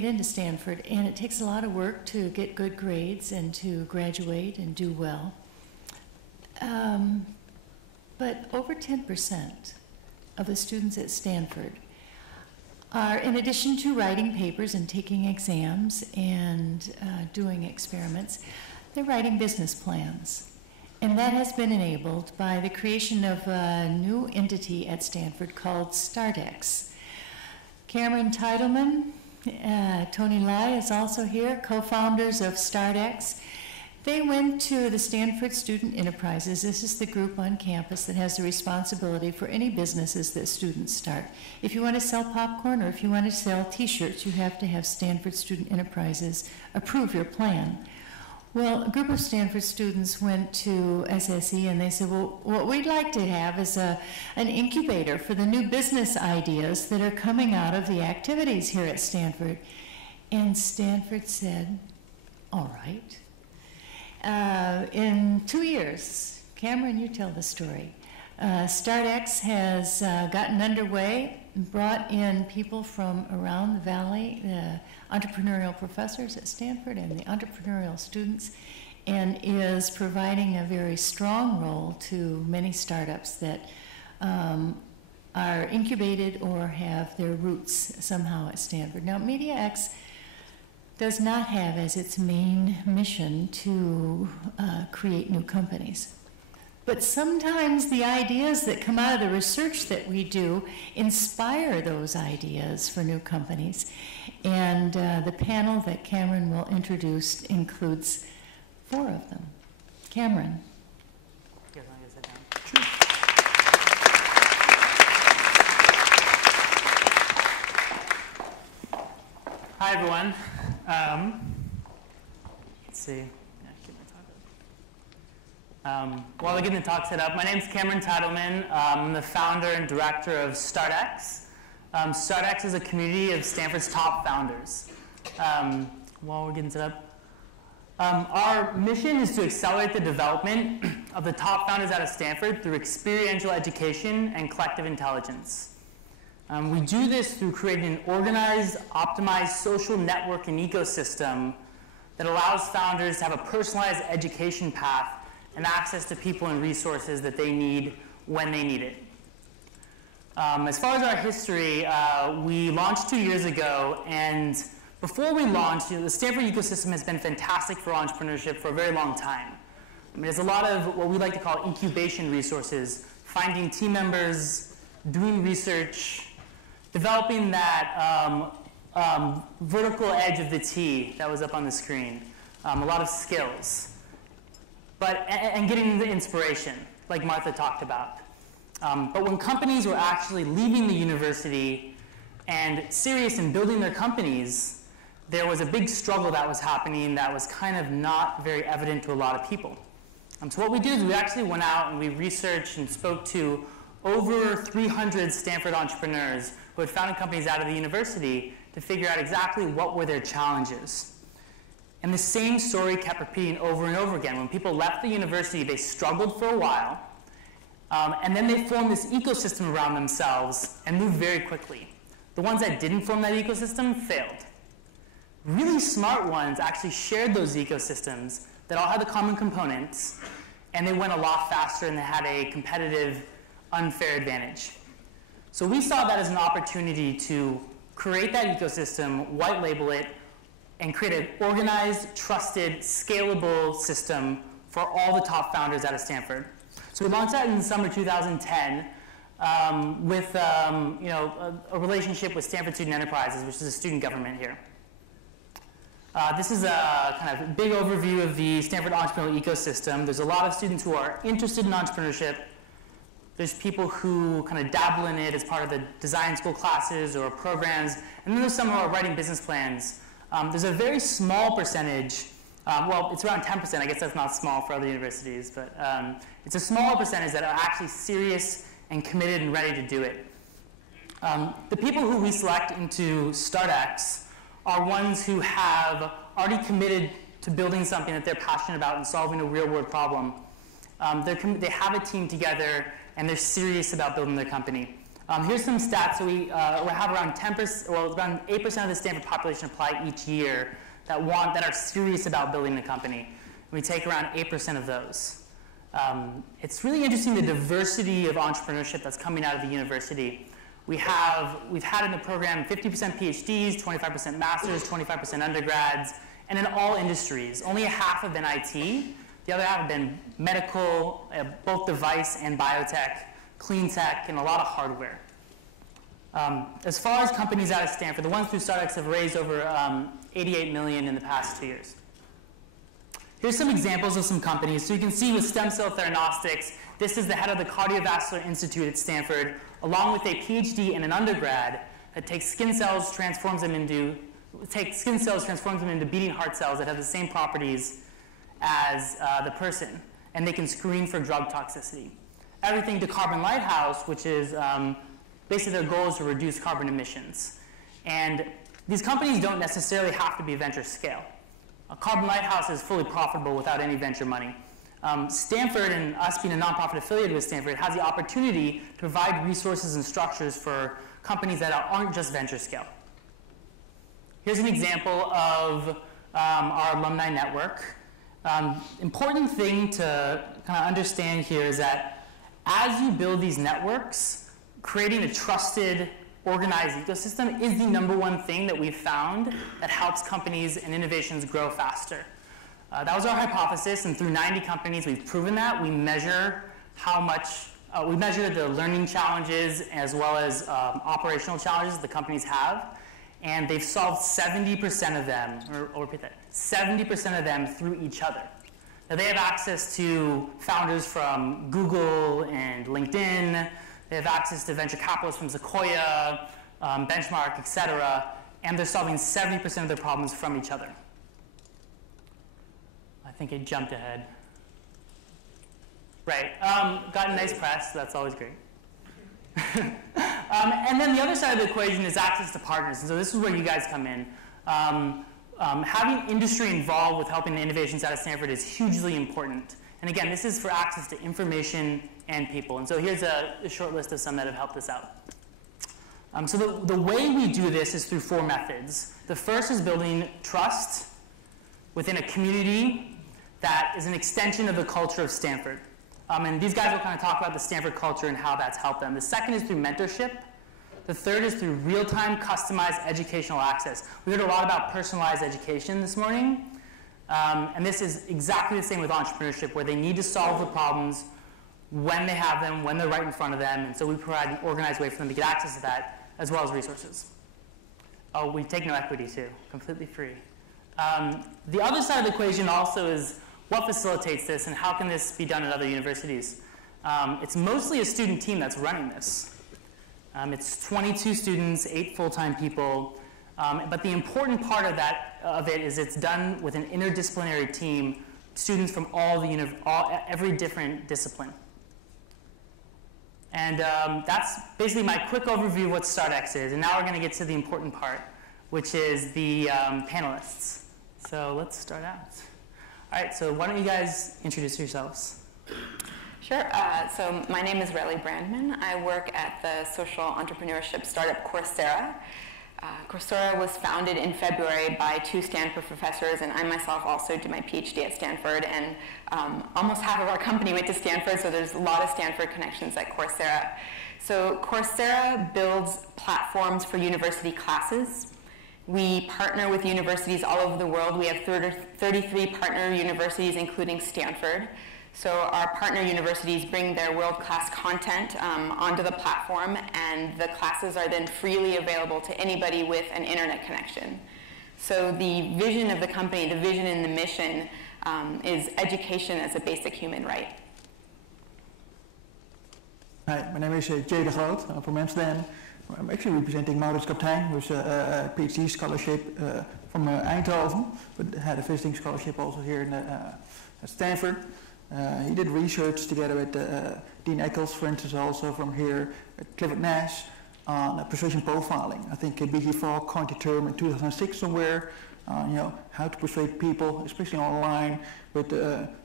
get into Stanford, and it takes a lot of work to get good grades and to graduate and do well. But over 10% of the students at Stanford are, in addition to writing papers and taking exams and doing experiments, they're writing business plans. And that has been enabled by the creation of a new entity at Stanford called StartX. Cameron Tattleman, Tony Lai is also here, co-founders of StartX. They went to the Stanford Student Enterprises. This is the group on campus that has the responsibility for any businesses that students start. If you want to sell popcorn or if you want to sell t-shirts, you have to have Stanford Student Enterprises approve your plan. Well, a group of Stanford students went to SSE and they said, well, what we'd like to have is an incubator for the new business ideas that are coming out of the activities here at Stanford. And Stanford said, all right. In 2 years, Cameron, you tell the story. StartX has gotten underway, brought in people from around the valley, the entrepreneurial professors at Stanford and the entrepreneurial students, and is providing a very strong role to many startups that are incubated or have their roots somehow at Stanford. Now, mediaX does not have as its main mission to create new companies. But sometimes the ideas that come out of the research that we do inspire those ideas for new companies. And the panel that Cameron will introduce includes 4 of them. Cameron. You guys want to sit down? Sure. Hi, everyone. Let's see. While we're getting the talk set up, my name is Cameron Tattleman. I'm the founder and director of StartX. StartX is a community of Stanford's top founders. While we're getting set up, our mission is to accelerate the development of the top founders out of Stanford through experiential education and collective intelligence. We do this through creating an organized, optimized social network and ecosystem that allows founders to have a personalized education path and access to people and resources that they need when they need it. As far as our history, we launched 2 years ago, and before we launched, the Stanford ecosystem has been fantastic for entrepreneurship for a very long time. I mean, there's a lot of what we like to call incubation resources, finding team members, doing research, developing that vertical edge of the T that was up on the screen, a lot of skills. And getting the inspiration, like Martha talked about. But when companies were actually leaving the university and serious in building their companies, there was a big struggle that was happening that was kind of not very evident to a lot of people. So what we did is we actually went out and we researched and spoke to over 300 Stanford entrepreneurs who had founded companies out of the university to figure out exactly what were their challenges. And the same story kept repeating over and over again. When people left the university, they struggled for a while, and then they formed this ecosystem around themselves and moved very quickly. The ones that didn't form that ecosystem failed. Really smart ones actually shared those ecosystems that all had the common components, and they went a lot faster and they had a competitive, unfair advantage. So we saw that as an opportunity to create that ecosystem, white label it, and create an organized, trusted, scalable system for all the top founders out of Stanford. So we launched that in the summer 2010 with a relationship with Stanford Student Enterprises, which is a student government here. This is a kind of big overview of the Stanford entrepreneurial ecosystem. There's a lot of students who are interested in entrepreneurship. There's people who kind of dabble in it as part of the design school classes or programs, and then there's some who are writing business plans. There's a very small percentage, well, it's around 10%, I guess that's not small for other universities, but it's a smaller percentage that are actually serious and committed and ready to do it. The people who we select into StartX are ones who have already committed to building something that they're passionate about and solving a real-world problem. They have a team together, and they're serious about building their company. Here's some stats. So we have around 10%, well, around 8% of the Stanford population apply each year that are serious about building a company. We take around 8% of those. It's really interesting the diversity of entrepreneurship that's coming out of the university. We've had in the program 50% PhDs, 25% masters, 25% undergrads, and in all industries. Only half have been IT. The other half have been medical, both device and biotech, clean tech, and a lot of hardware. As far as companies out of Stanford, the ones through StartX have raised over $88 million in the past 2 years. Here's some examples of some companies. So you can see with stem cell theranostics, this is the head of the Cardiovascular Institute at Stanford, along with a PhD and an undergrad that takes skin cells, transforms them into beating heart cells that have the same properties as the person, and they can screen for drug toxicity. Everything to Carbon Lighthouse, which is basically their goal is to reduce carbon emissions. And these companies don't necessarily have to be venture scale. Carbon Lighthouse is fully profitable without any venture money. Stanford, and us being a nonprofit affiliated with Stanford, has the opportunity to provide resources and structures for companies that aren't just venture scale. Here's an example of our alumni network. Important thing to kind of understand here is that as you build these networks, creating a trusted, organized ecosystem is the #1 thing that we've found that helps companies and innovations grow faster. That was our hypothesis, and through 90 companies, we've proven that. We measure how much, we measure the learning challenges as well as operational challenges the companies have, and they've solved 70% of them, or I'll repeat that, 70% of them through each other. Now, they have access to founders from Google and LinkedIn. They have access to venture capitalists from Sequoia, Benchmark, et cetera, and they're solving 70% of their problems from each other. I think it jumped ahead. Right, got nice press, so that's always great. And then the other side of the equation is access to partners, and so this is where you guys come in. Having industry involved with helping the innovations out of Stanford is hugely important. And again, this is for access to information and people. And so here's a short list of some that have helped us out. So the way we do this is through 4 methods. The first is building trust within a community that is an extension of the culture of Stanford. And these guys will kind of talk about the Stanford culture and how that's helped them. The second is through mentorship. The third is through real-time customized educational access. We heard a lot about personalized education this morning. And this is exactly the same with entrepreneurship, where they need to solve the problems when they have them, when they're right in front of them. And so we provide an organized way for them to get access to that, as well as resources. Oh, we take no equity too, completely free. The other side of the equation also is what facilitates this and how can this be done at other universities. It's mostly a student team that's running this. It's 22 students, 8 full-time people. But the important part of it is it's done with an interdisciplinary team, students from every different discipline. And that's basically my quick overview of what StartX is. And now we're going to get to the important part, which is the panelists. So let's start out. All right, so why don't you guys introduce yourselves? Sure. So my name is Relly Brandman. I work at the social entrepreneurship startup Coursera. Coursera was founded in February by 2 Stanford professors, and I myself also did my PhD at Stanford, and almost half of our company went to Stanford, so there's a lot of Stanford connections at Coursera. So Coursera builds platforms for university classes. We partner with universities all over the world. We have 33 partner universities, including Stanford. So our partner universities bring their world-class content onto the platform, and the classes are then freely available to anybody with an internet connection. So the vision of the company, the vision and the mission is education as a basic human right. Hi, my name is Jay de Groot. I'm from Amsterdam. I'm actually representing Maurits Kaptein, who's a PhD scholarship from Eindhoven, but had a visiting scholarship also here at Stanford. He did research together with Dean Eccles, for instance, also from here at Clifford Nash on persuasion profiling. I think BG4 coined the term in 2006 somewhere. on how to persuade people, especially online, with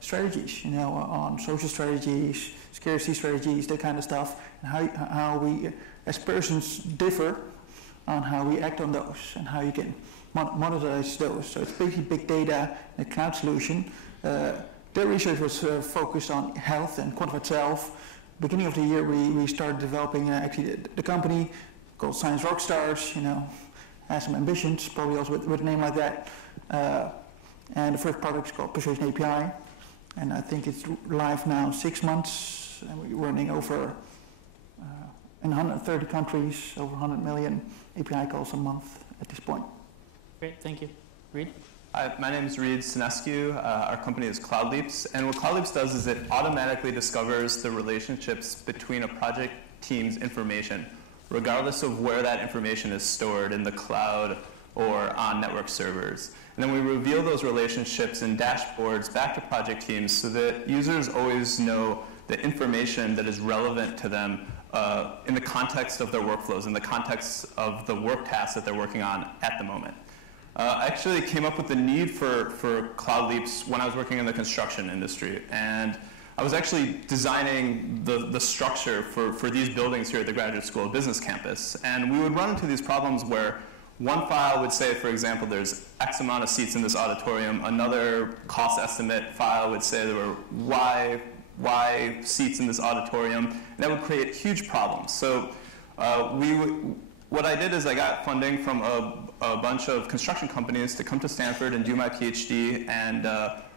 strategies, on social strategies, scarcity strategies, that kind of stuff, and how we as persons differ on how we act on those and how you can monetize those. So it's basically big data and a cloud solution. Their research was focused on health and quantified self. Beginning of the year, we started developing actually the company called Science Rockstars. Has some ambitions, probably also with a name like that. And the first product is called Persuasion API, and I think it's live now 6 months, and we're running over in 130 countries, over 100 million API calls a month at this point. Great, thank you. Reed? Hi, my name is Reed Sinescu. Our company is CloudLeaps, and what CloudLeaps does is it automatically discovers the relationships between a project team's information, regardless of where that information is stored in the cloud or on network servers. And then we reveal those relationships in dashboards back to project teams so that users always know the information that is relevant to them in the context of their workflows, in the context of the work tasks that they're working on at the moment. I actually came up with the need for CloudLeaps when I was working in the construction industry. And I was actually designing the structure for these buildings here at the Graduate School of Business campus. And we would run into these problems where one file would say, for example, there's X amount of seats in this auditorium. Another cost estimate file would say there were Y seats in this auditorium. And that would create huge problems. So what I did is I got funding from a bunch of construction companies to come to Stanford and do my PhD and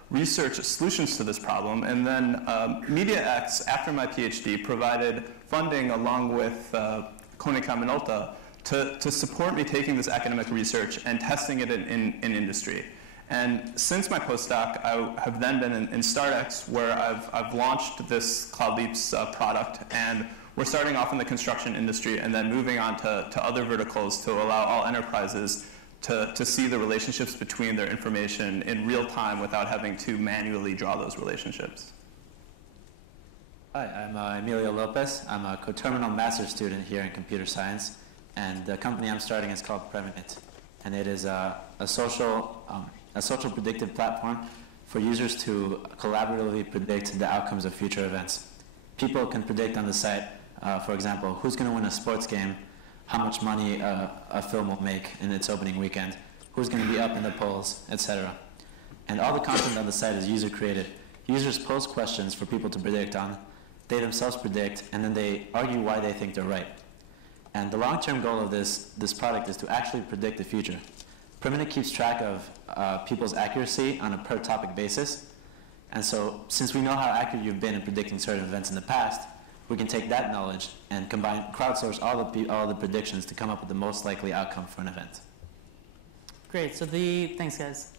research solutions to this problem. And then mediaX, after my PhD, provided funding along with Konica Minolta to support me taking this academic research and testing it in industry. And since my postdoc, I have then been in StartX, where I've launched this CloudLeaps product, and we're starting off in the construction industry and then moving on to other verticals to allow all enterprises to see the relationships between their information in real time without having to manually draw those relationships. Hi, I'm Emilia Lopez. I'm a coterminal master's student here in computer science, and the company I'm starting is called Premonit, and it is a social predictive platform for users to collaboratively predict the outcomes of future events. People can predict on the site, for example, who's going to win a sports game, how much money a film will make in its opening weekend, who's going to be up in the polls, etc. And all the content on the site is user-created. Users pose questions for people to predict on, they themselves predict, and then they argue why they think they're right. And the long-term goal of this product is to actually predict the future. Premonit keeps track of people's accuracy on a per-topic basis. And so, since we know how accurate you've been in predicting certain events in the past, we can take that knowledge and crowdsource all the predictions to come up with the most likely outcome for an event. Great. So thanks, guys.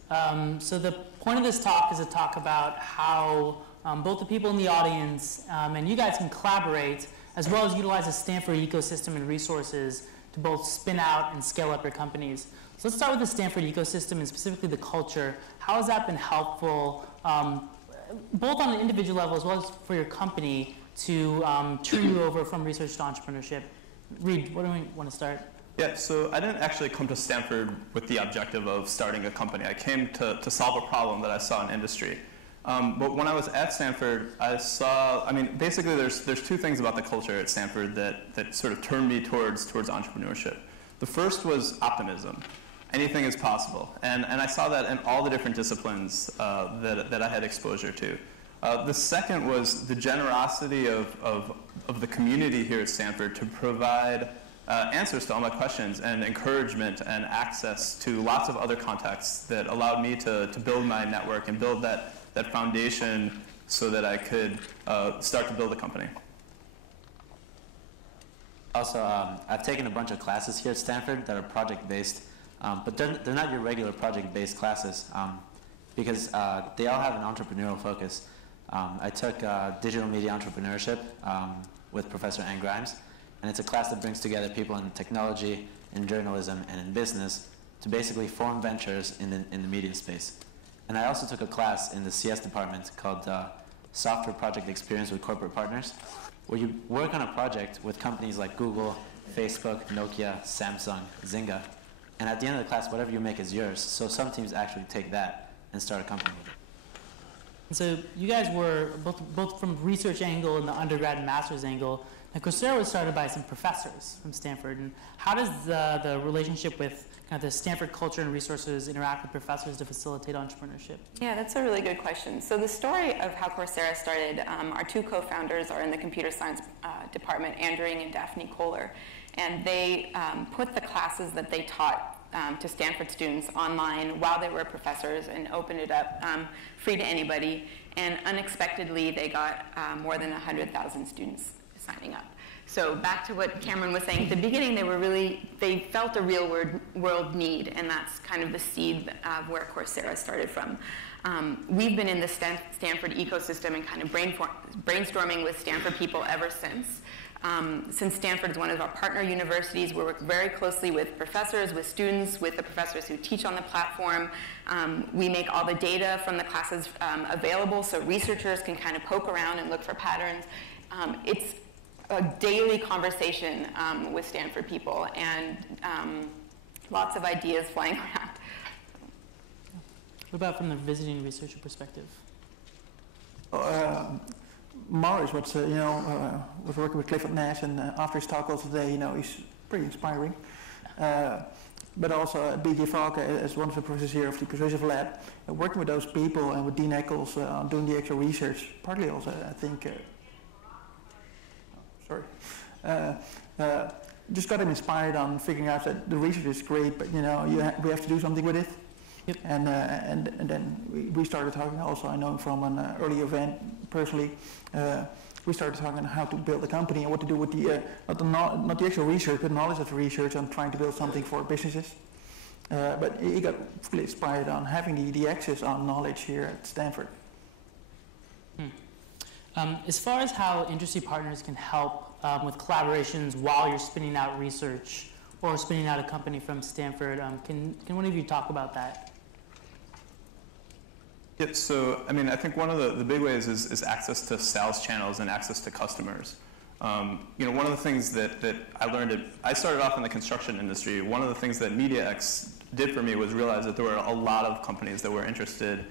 So the point of this talk is to talk about how both the people in the audience and you guys can collaborate, as well as utilize the Stanford ecosystem and resources to both spin out and scale up your companies. So let's start with the Stanford ecosystem and specifically the culture. How has that been helpful, both on an individual level as well as for your company, to turn you over from research to entrepreneurship? Reed, where do we want to start? Yeah, so I didn't actually come to Stanford with the objective of starting a company. I came to solve a problem that I saw in industry. But when I was at Stanford, I saw, basically there's two things about the culture at Stanford that sort of turned me towards entrepreneurship. The first was optimism. Anything is possible. And I saw that in all the different disciplines that I had exposure to. The second was the generosity of the community here at Stanford to provide answers to all my questions and encouragement and access to lots of other contexts that allowed me to build my network and build that foundation so that I could start to build a company. Also, I've taken a bunch of classes here at Stanford that are project-based, but they're not your regular project-based classes because they all have an entrepreneurial focus. I took Digital Media Entrepreneurship with Professor Ann Grimes, and it's a class that brings together people in technology, in journalism, and in business to basically form ventures in the media space. And I also took a class in the CS department called Software Project Experience with Corporate Partners, where you work on a project with companies like Google, Facebook, Nokia, Samsung, Zynga, And at the end of the class, whatever you make is yours. So some teams actually take that and start a company with it. And so you guys were both from research angle and the undergrad and master's angle. And Coursera was started by some professors from Stanford. And how does the relationship with kind of the Stanford culture and resources interact with professors to facilitate entrepreneurship? Yeah, that's a really good question. So the story of how Coursera started, our two co-founders are in the computer science department, Andrew and Daphne Kohler. And they put the classes that they taught to Stanford students online while they were professors and opened it up free to anybody. And unexpectedly, they got more than 100,000 students signing up. So back to what Cameron was saying, at the beginning they felt a real world need, and that's kind of the seed of where Coursera started from. We've been in the Stanford ecosystem and kind of brainstorming with Stanford people ever since. Since Stanford is one of our partner universities, we work very closely with professors, with students, with the professors who teach on the platform. We make all the data from the classes available so researchers can kind of poke around and look for patterns. It's a daily conversation with Stanford people, and lots of ideas flying around. What about from the visiting researcher perspective? Maurice was working with Clifford Nash, and after his talk also today, he's pretty inspiring. But also B.J. Falk, as one of the professors here of the Persuasion Lab, working with those people and with Dean Eccles on doing the actual research, partly also, I think, just got him inspired on figuring out that the research is great, but we have to do something with it. Yep. And then we started talking also, I know him from an early event personally, we started talking on how to build a company and what to do with the, not the actual research, but knowledge of the research on trying to build something for businesses. But he got fully inspired on having the access on knowledge here at Stanford. As far as how industry partners can help with collaborations while you're spinning out research or spinning out a company from Stanford, can one of you talk about that? Yeah, so I mean, I think one of the big ways is access to sales channels and access to customers. One of the things that I learned, I started off in the construction industry. One of the things that mediaX did for me was realize that there were a lot of companies that were interested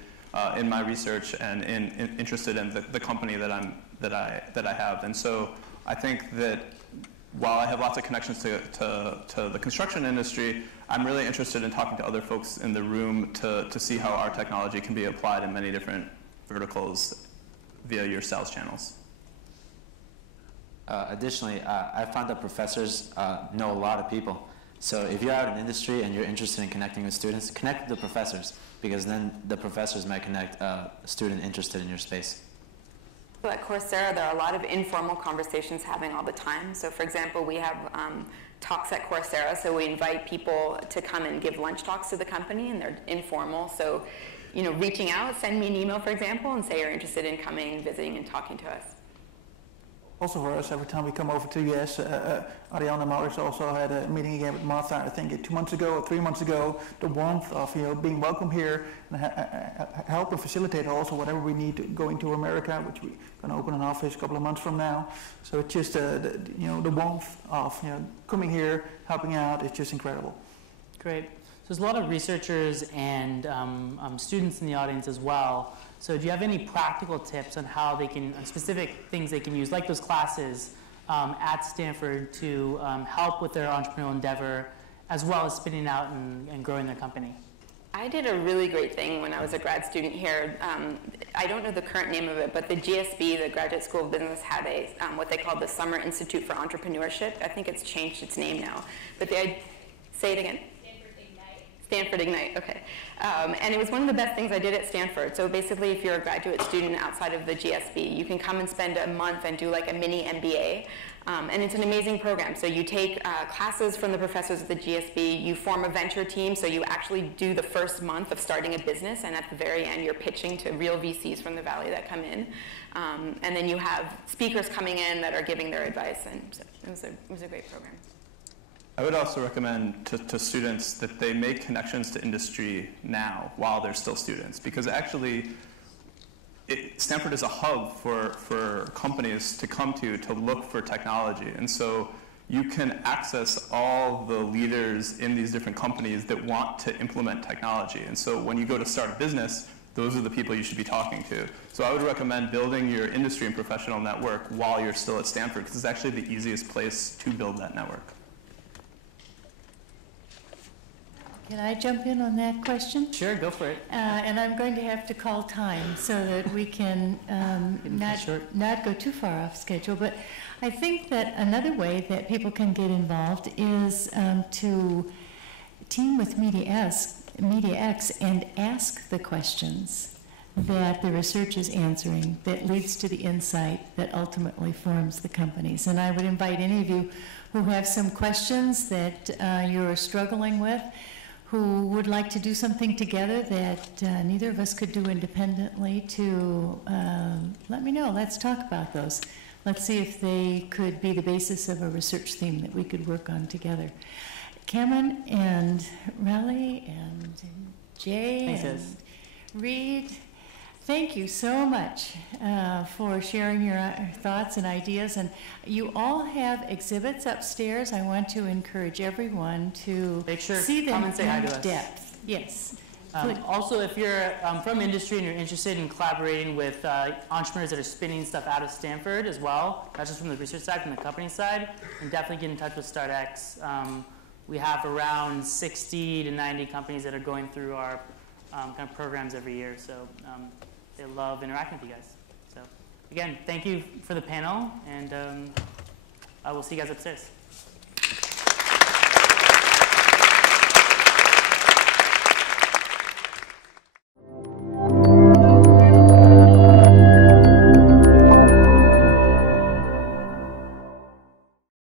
in my research and interested in the company that I have. And so I think that while I have lots of connections to the construction industry, I'm really interested in talking to other folks in the room to see how our technology can be applied in many different verticals via your sales channels. Additionally, I found that professors know a lot of people. So if you're out in industry and you're interested in connecting with students, connect with the professors, because then the professors might connect a student interested in your space. So at Coursera, there are a lot of informal conversations happening all the time. So for example, we have talks at Coursera, so we invite people to come and give lunch talks to the company, and they're informal. So, reaching out, send me an email, for example, and say you're interested in coming, visiting, and talking to us. Also for us, every time we come over to the US, Ariane and Maurice also had a meeting again with Martha, I think 2 months ago or 3 months ago, the warmth of being welcome here and help and facilitate also whatever we need to going to America, which we're going to open an office a couple of months from now. So it's just the warmth of coming here, helping out, it's just incredible. Great. So there's a lot of researchers and students in the audience as well. So do you have any practical tips on how they can, specific things they can use, like those classes at Stanford to help with their entrepreneurial endeavor, as well as spinning out and growing their company? I did a really great thing when I was a grad student here. I don't know the current name of it, but the GSB, the Graduate School of Business, had a what they called the Summer Institute for Entrepreneurship. I think it's changed its name now. But say it again. Stanford Ignite, okay. And it was one of the best things I did at Stanford. So basically, if you're a graduate student outside of the GSB, you can come and spend a month and do like a mini MBA. And it's an amazing program. So you take classes from the professors at the GSB, you form a venture team, so you actually do the first month of starting a business, and at the very end, you're pitching to real VCs from the Valley that come in. And then you have speakers coming in that are giving their advice, and so it was a great program. I would also recommend to students that they make connections to industry now while they're still students, because actually Stanford is a hub for companies to come to look for technology. And so you can access all the leaders in these different companies that want to implement technology. And so when you go to start a business, those are the people you should be talking to. So I would recommend building your industry and professional network while you're still at Stanford, because it's actually the easiest place to build that network. Can I jump in on that question? Sure, go for it. And I'm going to have to call time so that we can not go too far off schedule. But I think that another way that people can get involved is to team with mediaX and ask the questions that the research is answering that leads to the insight that ultimately forms the companies. And I would invite any of you who have some questions that you're struggling with, who would like to do something together that neither of us could do independently, to let me know. Let's talk about those. Let's see if they could be the basis of a research theme that we could work on together. Cameron and Relly and Jay and Reed, thank you so much for sharing your thoughts and ideas. And you all have exhibits upstairs. I want to encourage everyone to Make sure see them come and say hi in to us. depth. Yes. Also, if you're from industry and you're interested in collaborating with entrepreneurs that are spinning stuff out of Stanford as well, not just from the research side, from the company side, then definitely get in touch with StartX. We have around 60 to 90 companies that are going through our kind of programs every year, so they love interacting with you guys. So again, thank you for the panel, and I will see you guys upstairs.